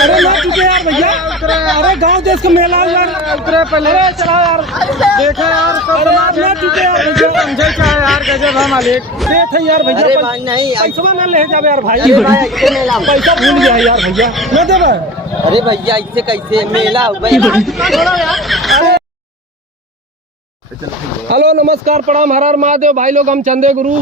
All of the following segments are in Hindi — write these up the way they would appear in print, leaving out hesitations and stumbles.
अरे ना चुके यार भैया, अरे गांव देश का मेला यार, उतरे पहले चला यार, देखा यार, अरे यार ना चुके यार भैया, समझे क्या यार, गजब है मालिक, देख यार भैया, अरे भाई नहीं, पैसा ना ले जावे यार भाई, पैसा भूल गया यार भैया, न देवे। अरे भैया इससे कैसे मेला हेलो नमस्कार प्रणाम हर हर महादेव भाई लोग, हम चंदे गुरु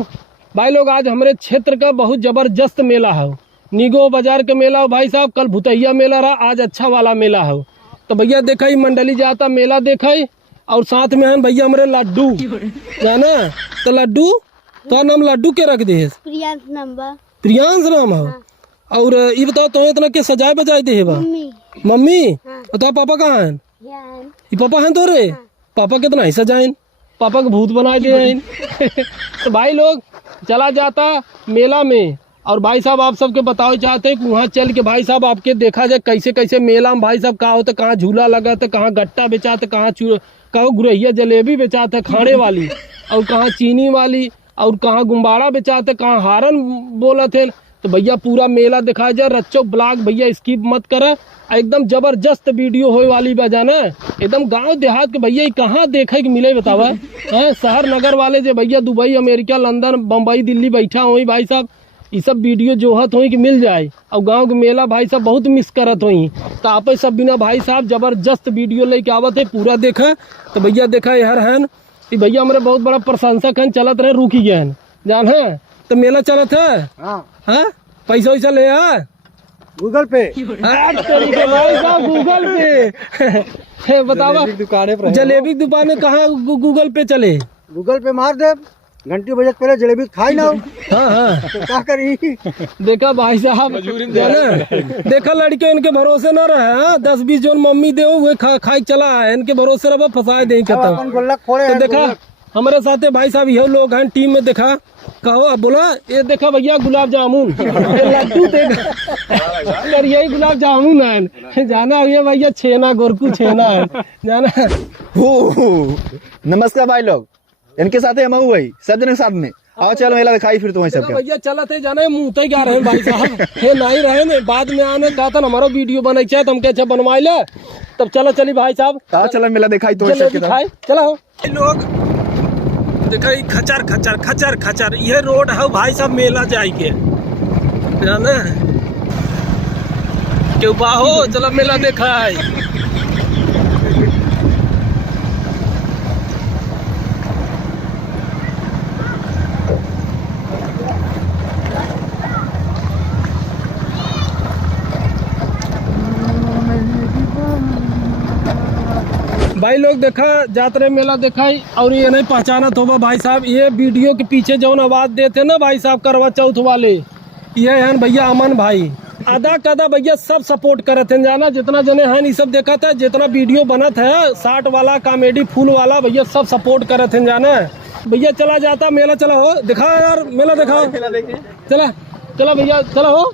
भाई लोग। आज हमारे क्षेत्र का बहुत जबरदस्त मेला है, निगो बाजार के मेला हो भाई साहब। कल भुतैया मेला रहा, आज अच्छा वाला मेला हो। तो भैया देखा ही मंडली जाता मेला देखा ही, और साथ में हैं भैया हमारे लड्डू जाना। तो लड्डू तो नाम लड्डू के रख दे, प्रियांश नाम है। और ये बताओ तो इतना के सजाए बजाए दे मम्मी, तो पापा कहाँ है? ये पापा हैं तो रे, पापा कितना ही सजाइन, पापा को भूत बना दिए। तो भाई लोग चला जाता मेला में, और भाई साहब आप सबके बताओ चाहते हैं कि वहाँ चल के भाई साहब आपके देखा जाए कैसे कैसे मेला में भाई साहब कहाँ होता, कहाँ झूला लगा था, कहाँ गट्टा बेचाते, कहाँ कहाँ गुरैया जलेबी बेचाते खाने वाली, और कहाँ चीनी वाली, और कहाँ गुब्बारा बेचाते, कहाँ हारन बोला थे। तो भैया पूरा मेला दिखाया जाए, रच्चो ब्लॉग भैया स्किप मत करा, एकदम जबरदस्त वीडियो होए वाली बजाना, एकदम गांव देहात के भैया कहाँ देखे कि मिले बतावा है। शहर नगर वाले जो भैया Dubai America London Bombay Delhi बैठा हुई भाई साहब, ये सब वीडियो जोहत हुई कि मिल जाए, और गांव के मेला भाई साहब बहुत मिस करत हुई। तो आप सब बिना भाई साहब जबरदस्त वीडियो लेके आवत है, पूरा देखा। तो भैया देखा यार है भैया हमारे बहुत बड़ा प्रशंसक है, चलत रहे रुकी गए जान है। तो मेला चलत है, हाँ पैसा वैसा ले आ गूगल पे, भाई साहब गूगल पे बतावा जलेबी दुकान कहाँ गूगल पे चले, गूगल पे मार दे, घंटी बजे पहले जलेबी खाई ना। हाँ तो क्या करी। देखा भाई साहब देखा लड़के इनके भरोसे न रहे, 10-20 जोन मम्मी दे हुए खाई चला है, इनके भरोसे रहा फंसाए दे। तो देखा हमारे साथ भाई साहब ये लोग हैं टीम में, देखा कहो अब बोला ये देखा भैया गुलाब जामुन लड्डू देखा यही गुलाब जामुन है जाना, ये भैया छेना गोरकू छेना है जाना। नमस्कार भाई लोग, इनके साथ हम वही सब जन के साथ में आओ चल मेला दिखाई फिर तुम्हें सब भैया चला थे जाना मुँह तय क्या रहे भाई साहब, हे नहीं रहे ने बाद में आने कहा था हमारा वीडियो बना चाहे तो हम क्या बनवाए ले, तब चलो चली भाई साहब चलो मेला दिखाई तो चलो लोग देखा खचर खचर खचर खचर ये रोड है भाई साहब मेला जाएंगे जाना क्यों बाहो चलो मेला देखा है। भाई लोग देखा जातरे मेला दिखाई, और ये नहीं पहचाना तो भाई साहब ये वीडियो के पीछे जो आवाज देते ना भाई साहब करवा चौथ वाले, ये है भैया अमन भाई, आधा कदा भैया सब सपोर्ट करते हैं जाना, जितना जने हैं ये सब देखा था, जितना वीडियो बना था 60 वाला कॉमेडी फुल वाला भैया सब सपोर्ट करते हैं जाना। भैया चला जाता मेला, चला हो दिखा यार मेला दिखाओ, चला चला भैया चला हो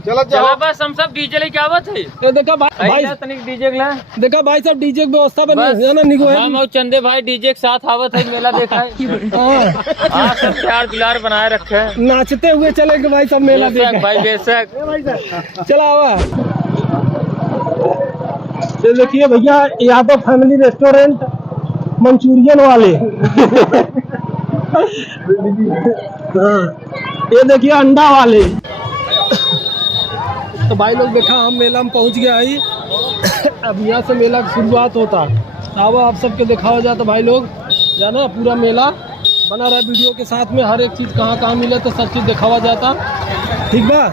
चला बस हम सब डीजे लेके आवत है। देखा भाई तनिक डीजे ला देखा भाई सब डीजे की व्यवस्था बनी है ना, निगो है हम और चंदे भाई डीजे के साथ आवत है, मेला देखा है। सब प्यार दुलार बनाए रखे हैं, नाचते हुए चलेंगे भाई सब मेला देखा भाई बेशक चला हुआ। ये देखिए भैया यादव फैमिली रेस्टोरेंट मंचूरियन वाले ये देखिए अंडा वाले। तो भाई लोग देखा हम मेला में पहुंच गया है, अब यहाँ से मेला की शुरुआत होता, अब आप सबके देखा हो जाता भाई लोग जाना, पूरा मेला बना रहा वीडियो के साथ में, हर एक चीज़ कहाँ कहाँ मिले तो सब चीज़ दिखावा जाता, ठीक बा।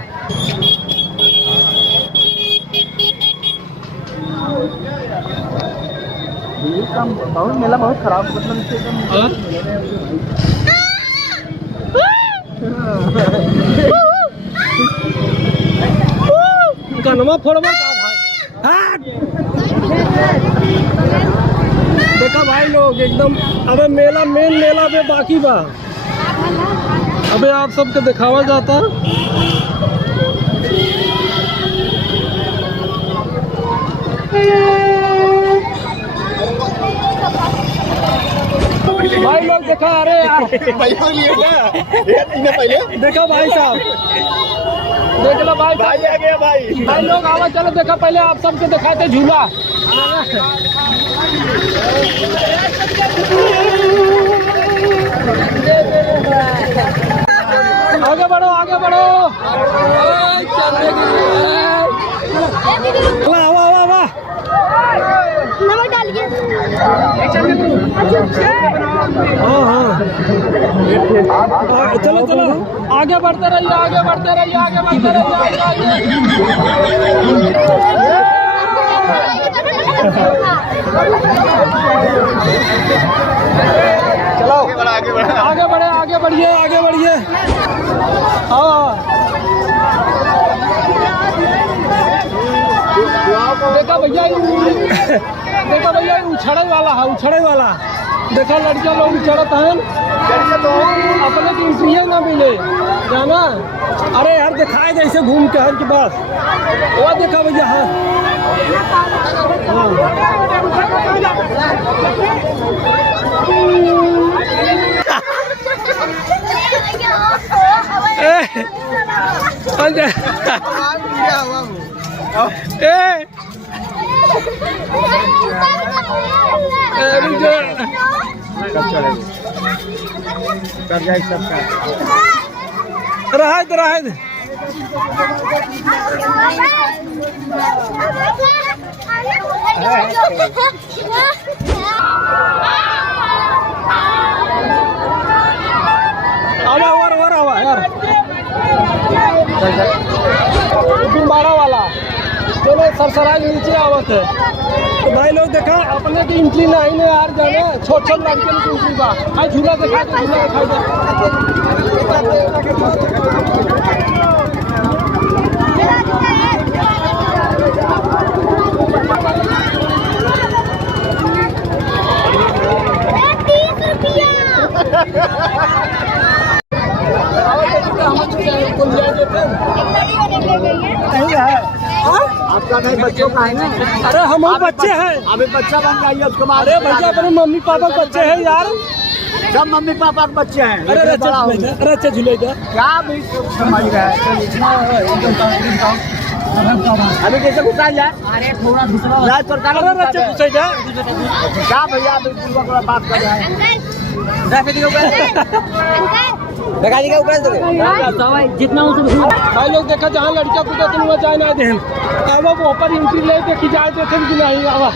मेला बहुत खराब मतलब कनमा फोड़वा का भाई देखा भाई लोग एकदम, अबे मेला मेन मेला पे बाकी बा, अबे आप सबको दिखावा जाता। भाई लोग देखा, अरे यार पहले देखा भाई साहब देख लो भाई भाई आ गया भाई। भाई लोग आवा चलो देखा पहले आप सबके दिखाते झूला। आगे बढ़ो आगे बढ़ो। वाह वाह वाह वाह। नमक डालिए। हाँ चलो चलो आगे बढ़ते रहिए आगे बढ़ते रहिए आगे बढ़ते रहिए चलो आगे बढ़े आगे बढ़िए आगे बढ़िए। हाँ देखा भैया देखा भैया उछड़े वाला है उछड़े वाला। देखा लड़कियां लोग उछड़त हैं अपने की इंट्री ना मिले जाना। अरे यार दिखाए जैसे घूम के हर के पास वो देखा भैया। हाँ राहत आवा यार बाड़ा वाला चलो सरसराज नीचे आवत है। तो भाई लोग देखा अपने की एंट्री नहीं ने यार जाने छोट छोट लड़के की एंट्री बा। आज झूला दिखा दे झूला दिखाई आपका नहीं बच्चों का है ना। अरे हम बच्चे हैं अभी बच्चा बन जाइए उसके बाद। अरे भैया अपने मम्मी पापा के बच्चे हैं यार। सब मम्मी पापा के बच्चे हैं। अरे अच्छा झूलेगा क्या भी समझ रहे हैं। अभी कैसे घुसा जाए। अरे थोड़ा दूसरा सरकार घुसेगा क्या भैया बात कर रहे हैं। जितना भाई लोग देखा जहाँ लड़का कूदा तुम वहाँ जाए ना दे अब वो ऊपर एंट्री ले देखी जाए देखे कि नहीं आवा।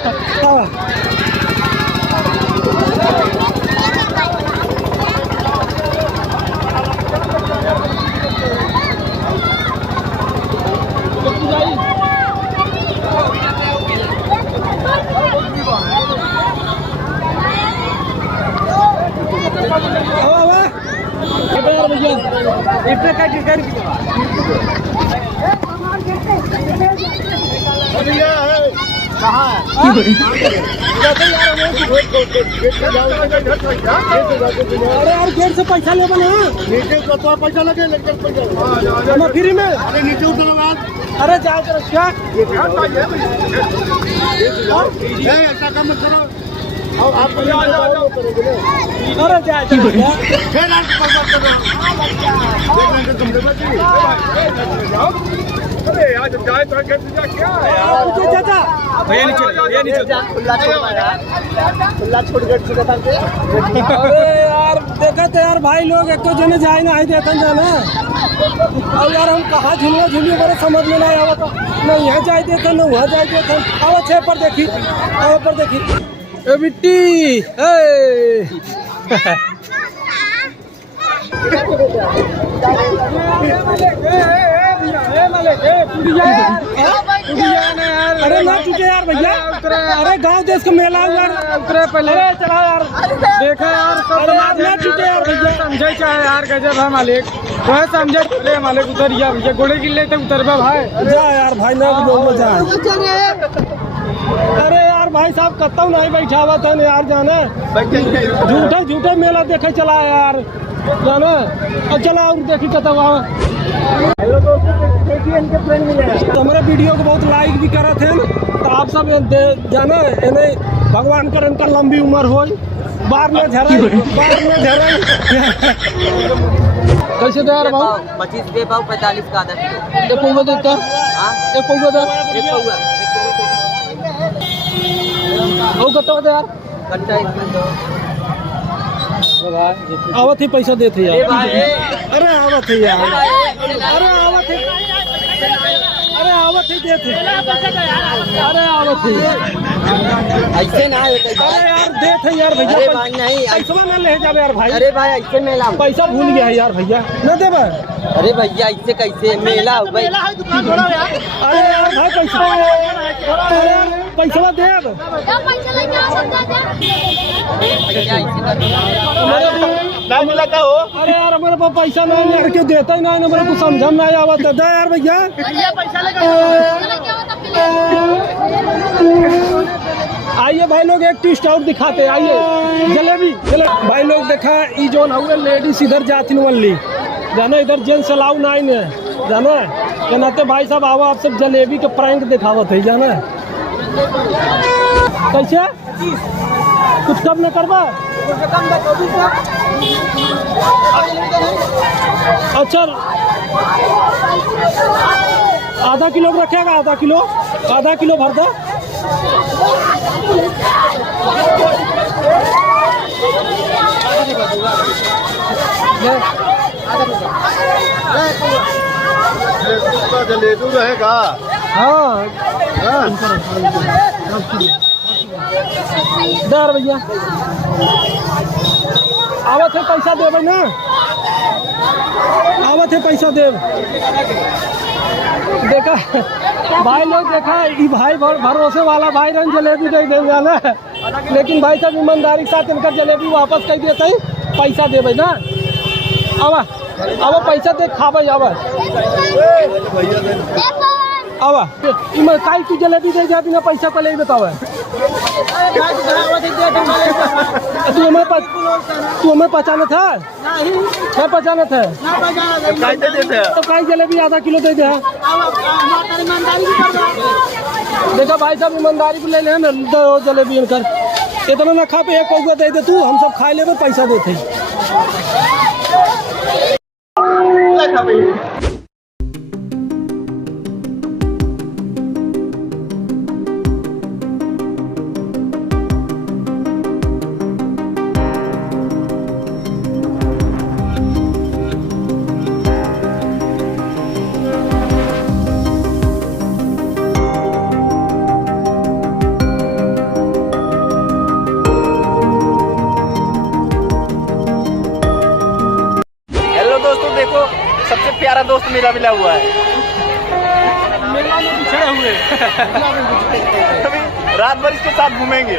अरे यार गेट से पैसा ले बना नीचे तो पैसा लगे फ्री में। अरे नीचे उतरो अरे जाओ करो क्या ऐसा काम मत करो। अरे अरे आज जाए तो क्या अरे यार देखा तो यार भाई लोग एक जने जाए ना देते जाना। और यार हम कहाँ झूलना झूलिए बड़े समझ में नहीं आवा तो न यहाँ जाए देते न वहाँ जाए देते। आओ छे पर देखी आओ पर देखी ए मिट्टी अरे ना टूटे यार भैया। अरे गांव देश का मेला उतरे पहले चला यार देखा यार ना टूटे यार भैया। समझे चाहे यार गजब है मालिक वह समझे मालिक उतर गया भैया गोड़े गिले तक उतर भाई जा यार भाई ना जा। अरे यार भाई साहब कत्ता नहीं बैठा हुआ था यार जाना झूठे झूठे मेला देखे चला यार जाना। और चला और देखी कत्ता हमारे वीडियो को बहुत लाइक भी करे थे तो आप सब जाना इन्हें भगवान कर इनका लंबी उम्र हो बार में झरा कैसे दे यार भाऊ 25 रुपये पाव 45 का आधा किलो। एक पौवा देता हाँ एक पौवा दे एक पौवा वो कट्टा दे यार कट्टा इसमें दो। आवत ही पैसा देते अरे यार भाई अरे आवत ही यार अरे आवत ही देते अरे आवत ही ऐसे ना है कहीं अरे यार देते यार भैया अरे भाई नहीं पैसा ना ले जावे यार भाई अरे भाई ऐसे मेला में। पैसा भूल गया है यार भैया न देबे अरे भैया ऐसे कैसे मेला हो भाई। अरे यार भाई पैसा अरे यार पैसा देब क्या पैसा लेके आ सकता है अरे यार हमारे पास पैसा नहीं यार क्यों देता ही नहीं हमारे को समझ में नहीं आवत दे यार भैया पैसा लेके आओ तब आइए भाई लोग एक ट्विस्ट और दिखाते हैं आइए जलेबी भाई लोग देखा ई जोन हुए लेडीज इधर जाती वाली जाना इधर जेंट्स अलाउ नहीं है जाना क्या नाते भाई साहब आओ आप सब जलेबी के प्रैंक दिखावत है जाना कैसे कुछ कम न करवा अच्छा आधा किलो रखेगा आधा किलो भर दो जलेबी रहेगा हाँ दर भैया आवत है पैसा देव ना आवत है पैसा देव देखा भाई लोग देखा ई भाई भरोसे वाला भाई रन जलेबी दे देंगे ना लेकिन भाई साहब ईमानदारी के साथ इनका जलेबी वापस कर देते ही पैसा देवे ना आवा आवा पैसा दे खावे आवा आवा इमर काई की जलेबी दे जाती ना पैसा पहले ही बतावे तू हमें पहचाना था क्या पहचाना था तो काई जलेबी आधा किलो दे दे देखा भाई साहब ईमानदारी पे ले ले ना दो जलेबी इनकर इतना ना खा पे एक पौवा दे दे तू हम सब खा ले पैसा देते दोस्तों देखो सबसे प्यारा दोस्त मेरा मिला हुआ है हुए अभी रात भर इसके साथ घूमेंगे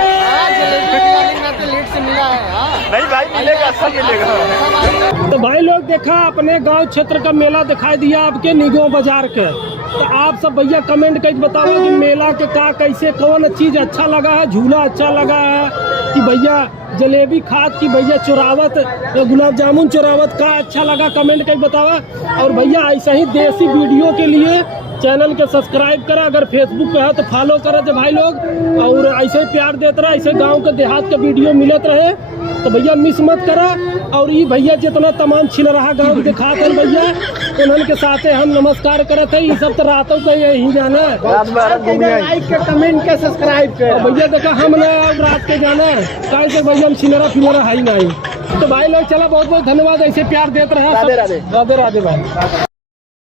नहीं भाई मिलेगा सब मिलेगा। तो भाई लोग देखा अपने गांव क्षेत्र का मेला दिखाई दिया आपके निगो बाजार के तो आप सब भैया कमेंट करके बताओ कि मेला के का कैसे कौन चीज अच्छा लगा है झूला अच्छा लगा है कि भैया जलेबी खाद की भैया चुरावत गुलाब जामुन चुरावत का अच्छा लगा कमेंट करके बतावा। और भैया ऐसा ही देसी वीडियो के लिए चैनल के सब्सक्राइब करा अगर फेसबुक पे है तो फॉलो करा थे भाई लोग और ऐसे ही प्यार देते रहे ऐसे गांव के देहात के वीडियो मिलत रहे तो भैया मिस मत करा। और ये भैया जितना तमाम छिल रहा गाँव दिखा कर भैया उन्होंने के साथ हम नमस्कार करते हैं। ये सब तो रातों का यही जाना लाइक के कमेंट के सब्सक्राइब कर भैया देखा हम ना रात के जाना कैसे भैया हम छिलरा फिलरा है ही नहीं। तो भाई लोग चला बहुत बहुत धन्यवाद ऐसे प्यार देते रहे। राधे राधे भाई।